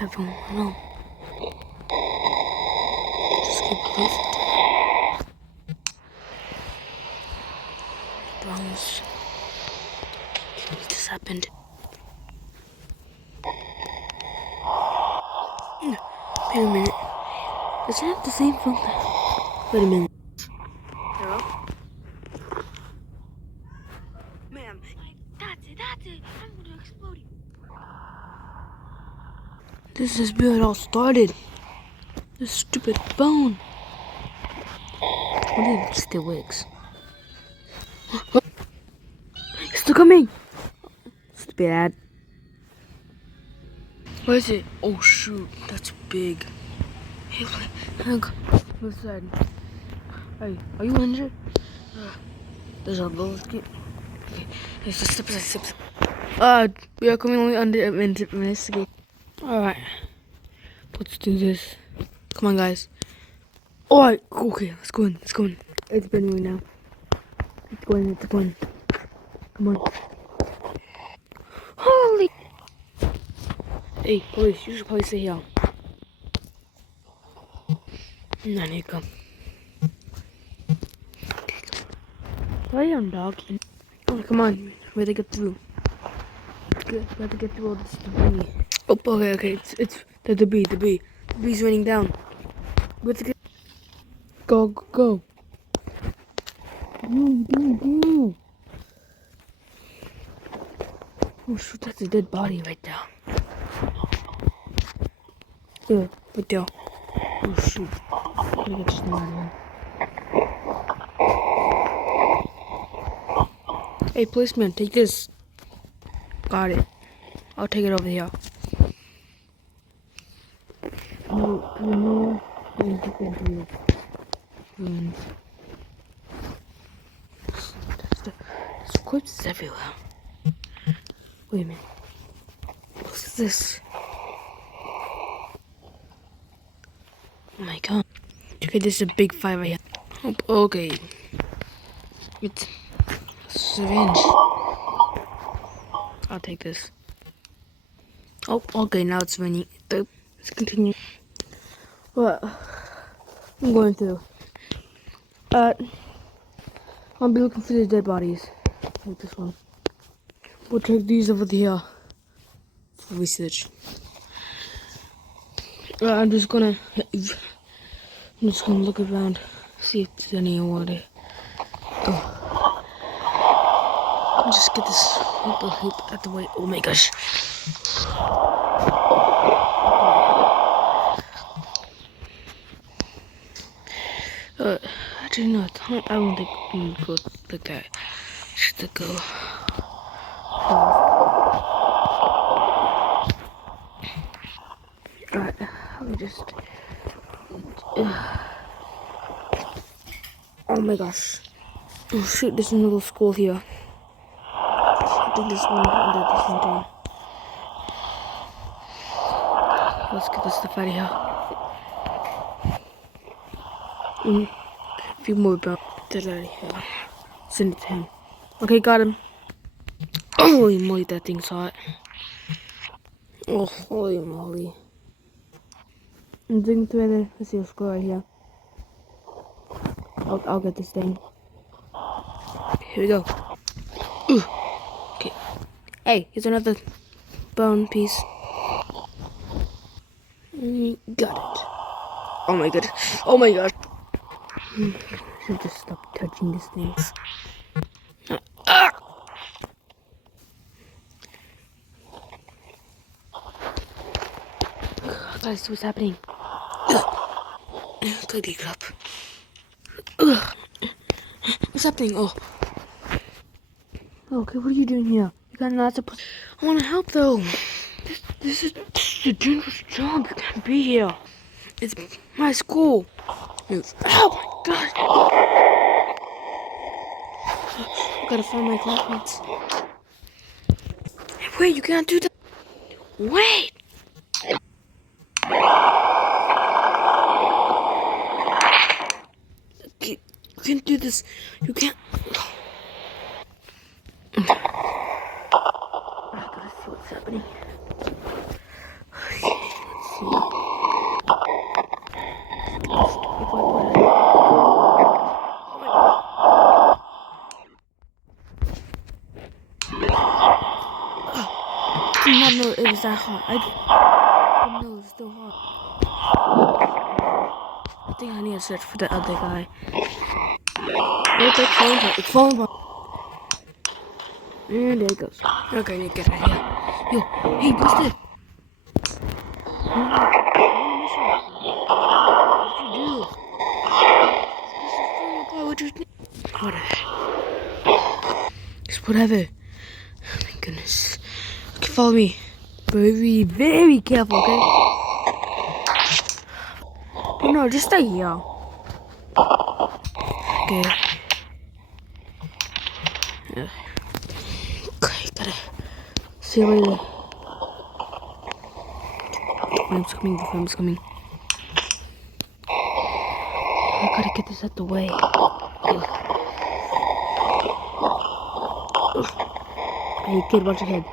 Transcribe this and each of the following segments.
Everyone, no. Just keep believing. Promise. This happened. Wait a minute. Does it have the same phone? Wait a minute. Hello? Ma'am. That's it. I'm gonna explode you. This is where it all started. This stupid phone. What did it still works? It's still coming. Stupid ad. What is it? Oh shoot, that's big. Hey, look. Move aside. Hey, are you injured? There's a little skip. Okay, there's a step. We are currently under investigation. Alright, let's do this. Come on, guys. Alright, okay, let's go in. It's been right now. It's going. Come on. Holy. Hey, police, you should probably stay here. No, I need to come. Lay down, dog. Oh, come on. We have to get through. We have to get through all this debris. Oh, okay. It's the debris. The bee's raining down. We have to get. Go. Go. Oh shoot, that's a dead body right there. Yeah, right there. Oh shoot. Gotta get this thing out of here. Hey, policeman, take this. Got it. I'll take it over here. No. I didn't take that to you. There's corpses everywhere. Wait a minute. What's this? Oh my god. Okay, this is a big fire right here. Oh, okay. It's a syringe. I'll take this. Oh, okay, now it's raining. Let's continue. What? I'm going through. I'll be looking for the dead bodies. Like this one. We'll take these over here for research. I'm just gonna look around, see if there's any water. I'll just get this hoop out the way. Oh my gosh. Actually no, I don't think we go like that. Just go. Alright, let me just. Oh my gosh. Oh shoot, there's another school here. I think this one under this one too. Let's get this stuff out of here. A few more about that out of here. Send it to him. Okay, got him. Holy moly, that thing's hot. Oh, holy moly. I'm digging through there. Let's see what's going right here. I'll get this thing. Here we go. Ooh. Okay. Hey, here's another bone piece. Got it. Oh my god. I should just stop touching these things. Guys, what's happening? Clearly up. What's happening? Oh. Okay, what are you doing here? You got not supposed. I want to help though. This is a dangerous job. You can't be here. It's my school. Oh my god. I gotta find my classmates. Hey, wait, you can't do that. Wait. You can't do this. You can't. I gotta see what's happening. is that hot? Oh no, it's still hot. I think I need to search for the other guy. It's falling apart. And there it goes. Okay, I need to get out of here. Yo, hey, what's this? What'd you do? Whatever. Just whatever. Oh my goodness. Okay, follow me. Very, very careful, okay? Oh no, just stay here. Okay. Yeah. Okay, gotta see you later. The flame's coming. I gotta get this out the way. Hey kid, watch your head.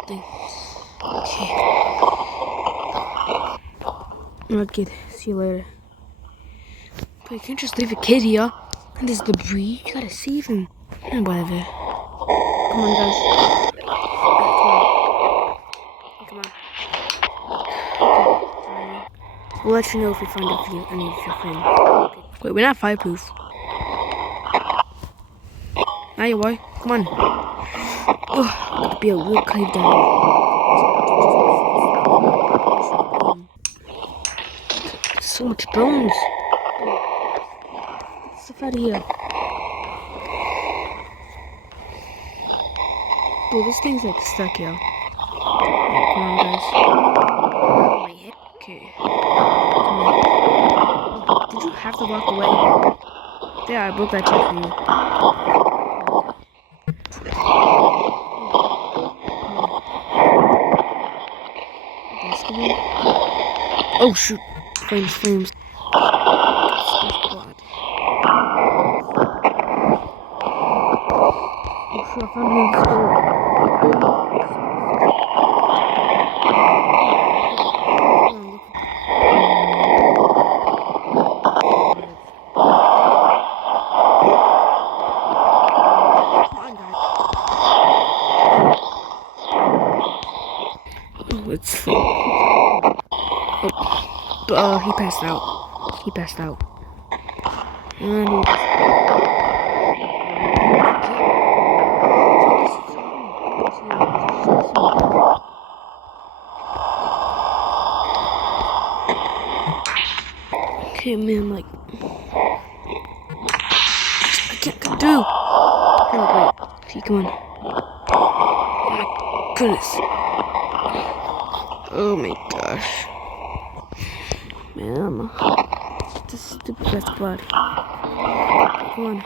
Okay. Alright kid, see you later. But you can't just leave a kid here. And there's debris, you gotta save him. And whatever. Come on guys. Come on. Okay. We'll let you know if we find any of your friends. Okay. Wait, we're not fireproof. Now you boy, come on. Oh, gotta be a real cave down. So much bones. Get stuff out of here. Bro, this thing's like stuck here. Come on, guys. Oh, my head. Okay. Come on. Did you have to walk away? Yeah, I broke that chair for you. Oh shoot! Flames. Oh shoot, I found another skull. Oh, it's full. Oh, he passed out. And he okay, man, like I can't come through. Oh, wait. Okay, come on. Oh my goodness. Oh my gosh. Man, this stupid best blood. Come on.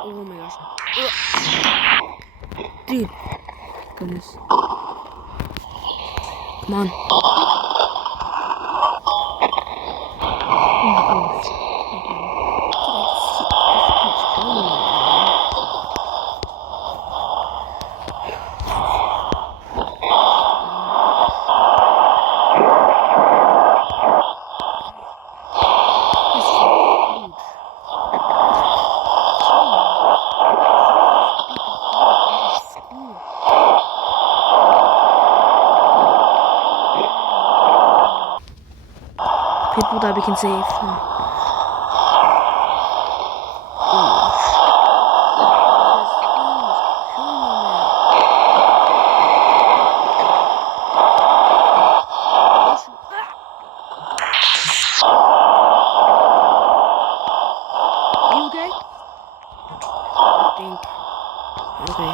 Oh my gosh. Dude. Goodness. Come on. Oh my people that we can save. You okay? I think. Okay.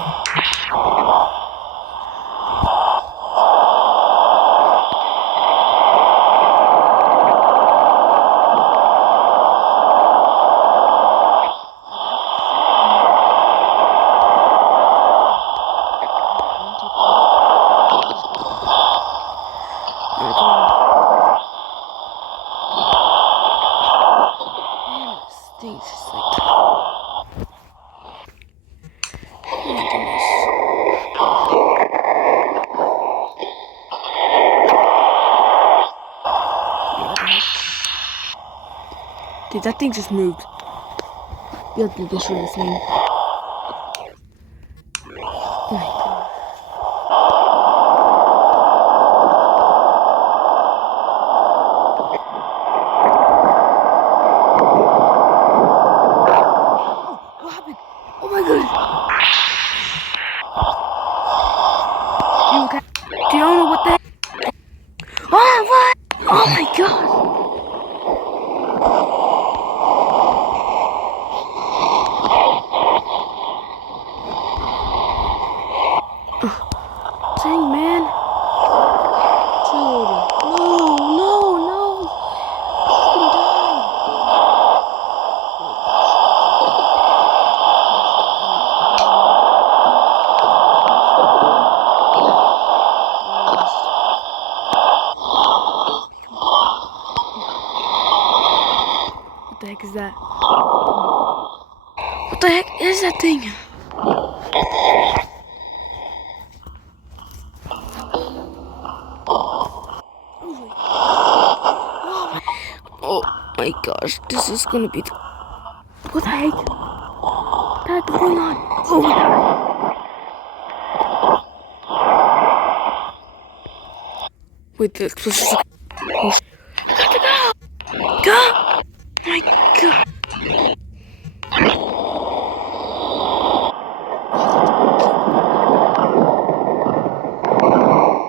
Dude, that thing just moved. You have to destroy this thing. Oh my god. What happened? Oh my goodness. You okay? Do you know what the heck? Oh, what? Oh my god. Dang, man. Dude. No. Fucking died. What the heck is that? What the heck is that thing? Oh my gosh, this is gonna be the... What the heck? What the heck is going on? Oh my god. Wait, this was just... Oh, I got to go! Go! Oh my god.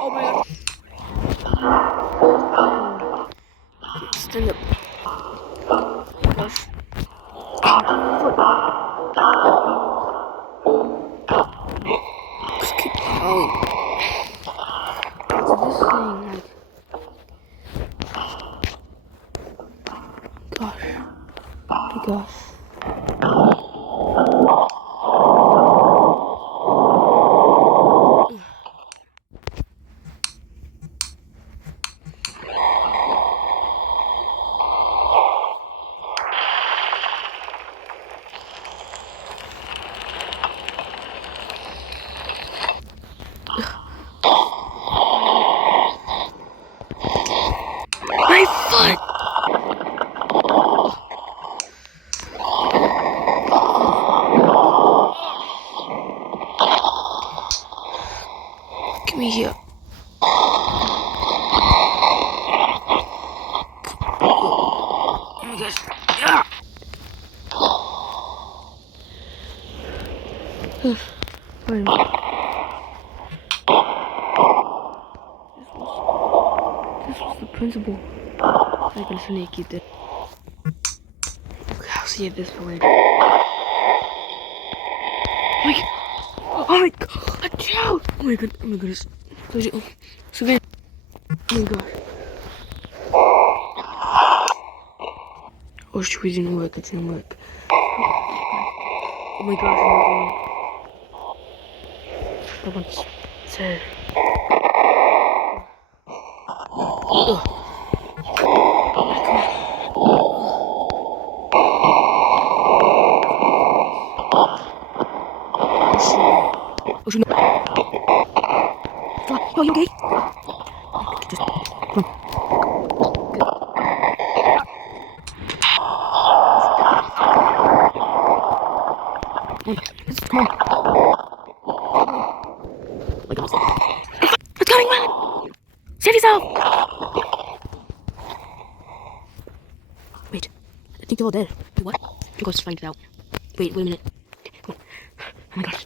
Oh my god. Stand up. Gosh. Just keep going. So this thing, like... Gosh. Oh my gosh. My foot! Give me here. Oh my gosh. Yeah! Wait a minute. This was the principal. I'm gonna sneak it there. Okay, I'll see you this way. Oh my god! A child! Oh my god! Oh my goodness! So again. Oh my gosh! Oh shoot! It didn't work. It didn't work. Oh my gosh! That one's sad. Ugh. Oh shoot! No! Are you okay? Just come on. Come on. Like it's coming, man! Save yourself! Wait, I think they're all dead. Wait, what? I'll go find it out. Wait a minute. Oh my gosh.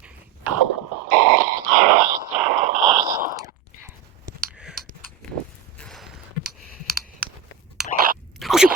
Oh shoot!